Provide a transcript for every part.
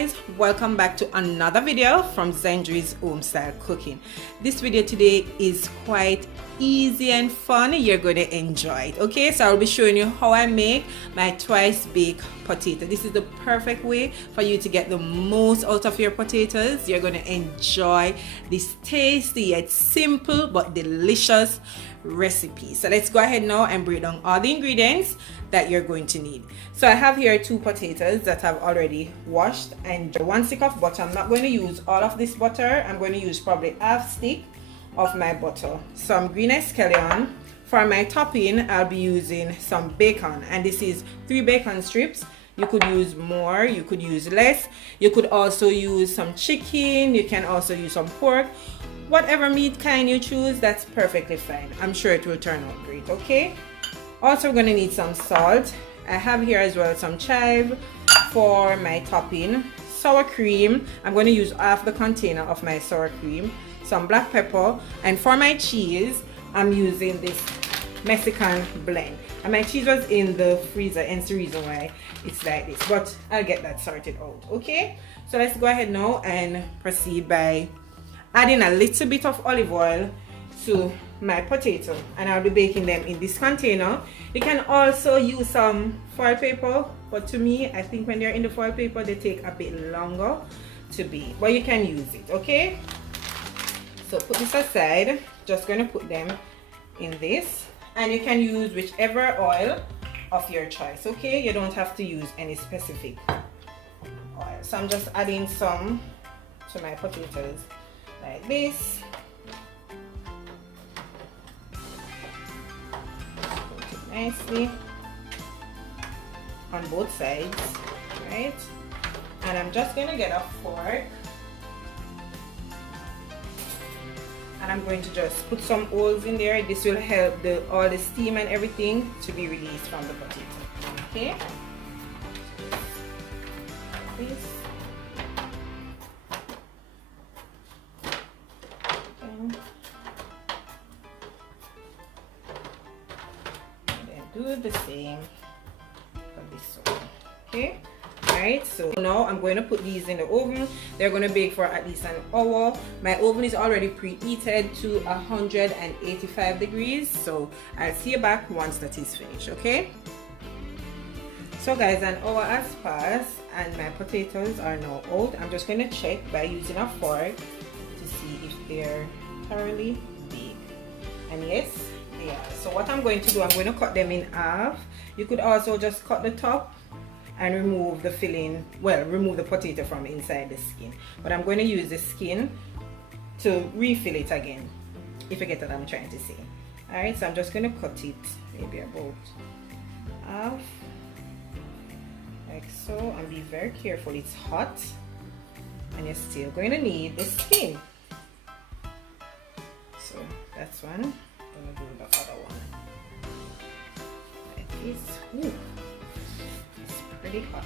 guys, welcome back to another video from Zendri's Home Style Cooking. This video today is quite easy and fun. You're going to enjoy it. Okay, so I'll be showing you how I make my twice baked potato. This is the perfect way for you to get the most out of your potatoes. You're going to enjoy this tasty yet simple but delicious recipe. So let's go ahead now and break down all the ingredients that you're going to need. So I have here 2 potatoes that I've already washed and 1 stick of butter. I'm not going to use all of this butter. I'm going to use probably half stick of my butter. Some green scallion. For my topping, I'll be using some bacon, and this is 3 bacon strips. You could use more, you could use less. You could also use some chicken, you can also use some pork. Whatever meat kind you choose, that's perfectly fine. I'm sure it will turn out great, okay? Also, we're gonna need some salt. I have here as well some chive for my topping. Sour cream, I'm gonna use half the container of my sour cream. Some black pepper, and for my cheese, I'm using this Mexican blend. And my cheese was in the freezer, hence the reason why it's like this, but I'll get that sorted out, okay? So let's go ahead now and proceed by adding a little bit of olive oil to my potato, and I'll be baking them in this container. You can also use some foil paper, but to me, I think when they're in the foil paper, they take a bit longer to bake, but you can use it, okay? So put this aside. Just gonna put them in this, and you can use whichever oil of your choice, okay? You don't have to use any specific oil. So I'm just adding some to my potatoes like this. Put it nicely on both sides, right? And I'm just gonna get a fork, and I'm going to just put some holes in there. This will help all the steam and everything to be released from the potato, okay? This. Do the same for this one, okay? Alright, so now I'm going to put these in the oven. They're going to bake for at least an hour. My oven is already preheated to 185 degrees, so I'll see you back once that is finished, okay? So guys, an hour has passed and my potatoes are now out. I'm just going to check by using a fork to see if they're thoroughly baked, and yes, they are. So what I'm going to do, I'm going to cut them in half. You could also just cut the top and remove the filling, well, remove the potato from inside the skin, but I'm going to use the skin to refill it again, if you get what I'm trying to say. Alright, so I'm just going to cut it maybe about half, like so, and be very careful. It's hot and you're still going to need the skin. So that's one. I'm going to do the other one like this. Ooh. Pretty hot.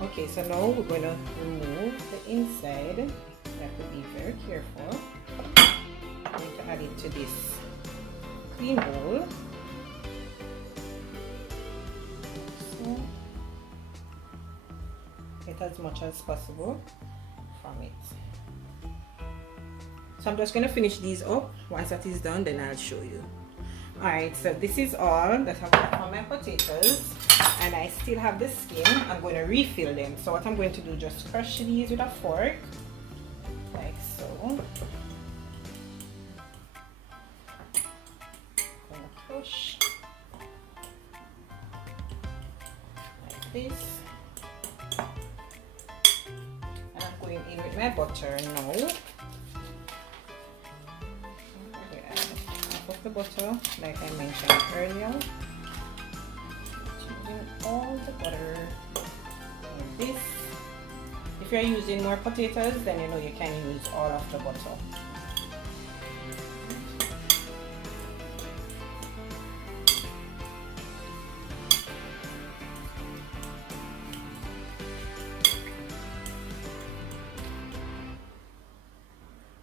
Okay, so now we're going to remove the inside. You have to be very careful. I'm going to add it to this clean bowl. So get as much as possible from it. So I'm just going to finish these up. Once that is done, then I'll show you. Alright, so this is all that I've got for my potatoes, and I still have the skin. I'm going to refill them. So what I'm going to do, just crush these with a fork, like so. I'm going to push like this, and I'm going in with my butter now. The butter, like I mentioned earlier, using all the butter like this. If you're using more potatoes, then you know you can use all of the butter.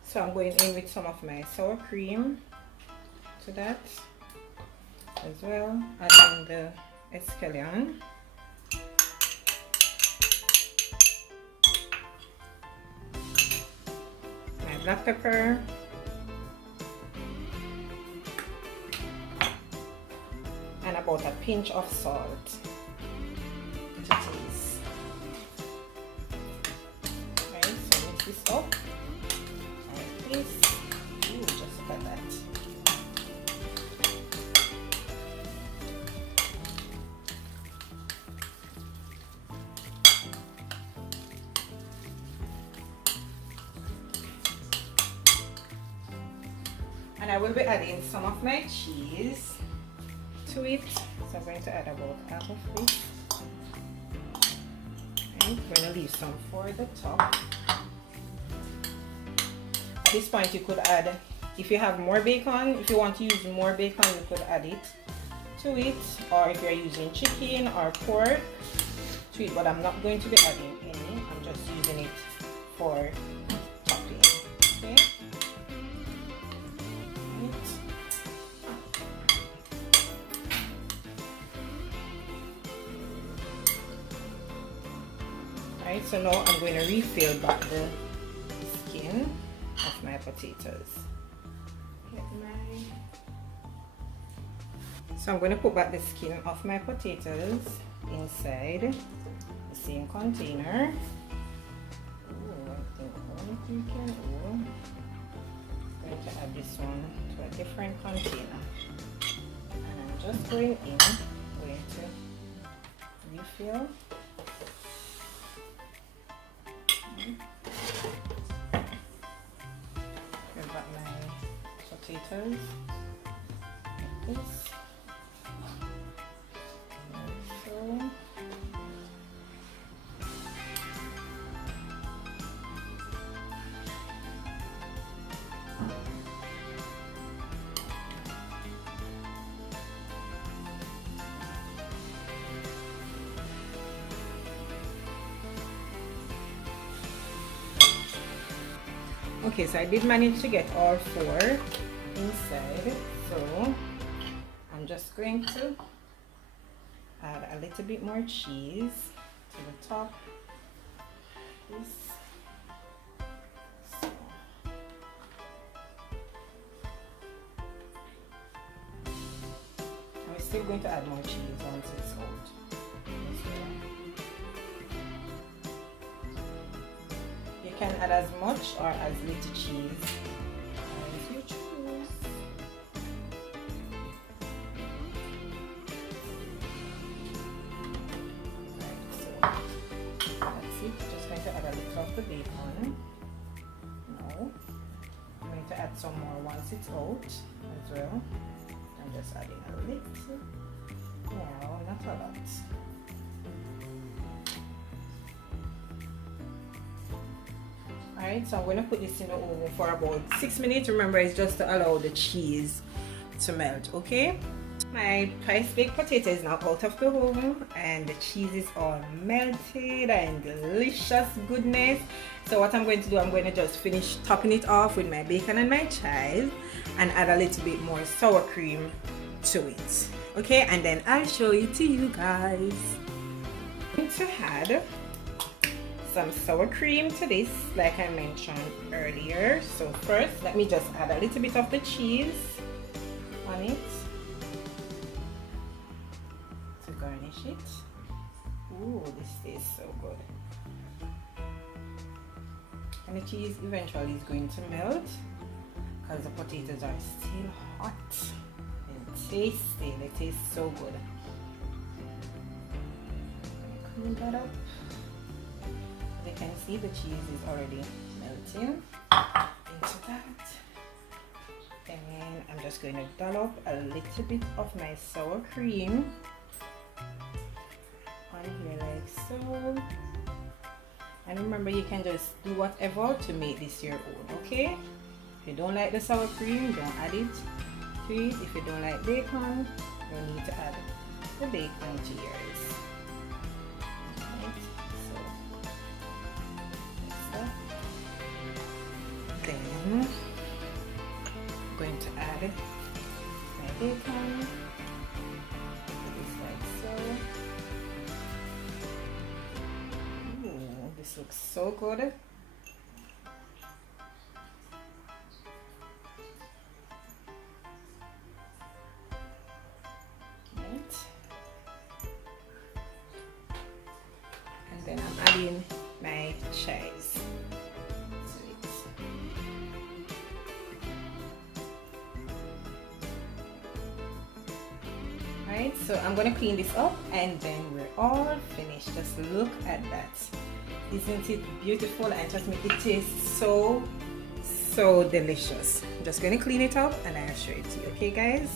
So I'm going in with some of my sour cream to that. as well. Adding the scallion. My black pepper. And about a pinch of salt to taste. Right, so mix this up like this. Ooh, just look at that. And I will be adding some of my cheese to it. So I'm going to add about half of this. And I'm going to leave some for the top. At this point you could add, if you have more bacon, if you want to use more bacon, you could add it to it. Or if you're using chicken or pork to it, but I'm not going to be adding any. I'm just using it for topping. Okay? Right, so now I'm going to refill back the skin of my potatoes. So I'm going to put back the skin of my potatoes inside the same container. Ooh, I think you can do. I'm going to add this one to a different container. And I'm just going to refill. Fill back my potatoes like this. So. Okay, so I did manage to get all 4 inside, so I'm just going to add a little bit more cheese to the top. This. So. I'm still going to add more cheese once it's out. You can add as much or as little cheese as you choose. Right, so that's it. Just going to add a little of the bacon. Now I'm going to add some more once it's out as well. I'm just adding a little. Well, not a lot. Alright, so I'm going to put this in the oven for about 6 minutes. Remember, it's just to allow the cheese to melt, okay? My rice baked potato is now out of the oven and the cheese is all melted and delicious goodness. So what I'm going to do, I'm going to just finish topping it off with my bacon and my chive and add a little bit more sour cream to it, okay? And then I'll show it to you guys. I'm going to add some sour cream to this, like I mentioned earlier. So first, let me just add a little bit of the cheese on it to garnish it. Ooh, this tastes so good. And the cheese eventually is going to melt because the potatoes are still hot and tasty. They taste so good. Clean that up. You can see the cheese is already melting into that. And I'm just going to dollop a little bit of my sour cream on here like so. And remember, you can just do whatever to make this your own, okay? If you don't like the sour cream, don't add it to it. If you don't like bacon, you need to add the bacon to yours. Then I'm going to add my bacon This looks so good. Right. And then I'm adding my chives to it. Right, so I'm gonna clean this up and then we're all finished. Just look at that. Isn't it beautiful? And trust me, it tastes so delicious. I'm just gonna clean it up and I'll show it to you, okay guys?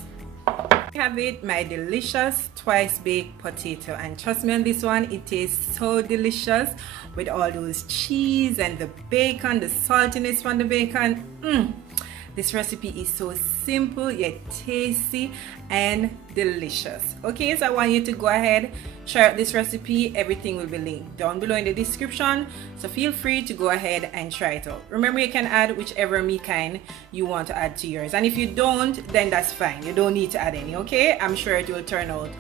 Have it, my delicious twice baked potato, and trust me on this one, it tastes so delicious with all those cheese and the bacon, the saltiness from the bacon. This recipe is so simple yet tasty and delicious. Okay, so I want you to go ahead, try out this recipe. Everything will be linked down below in the description, so feel free to go ahead and try it out. Remember, you can add whichever meat kind you want to add to yours, and if you don't, then that's fine. You don't need to add any, okay? I'm sure it will turn out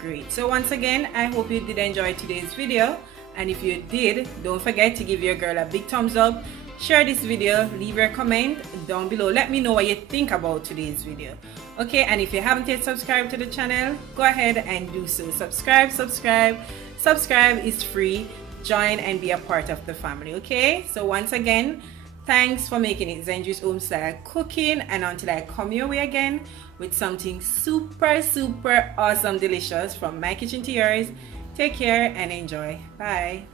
great. So once again, I hope you did enjoy today's video, and if you did, don't forget to give your girl a big thumbs up. Share this video, leave your comment down below. Let me know what you think about today's video. Okay, and if you haven't yet subscribed to the channel, go ahead and do so. Subscribe is free. Join and be a part of the family, okay? So once again, thanks for making it Zenju's Home Style Cooking, and until I come your way again with something super awesome delicious from my kitchen to yours, take care and enjoy. Bye.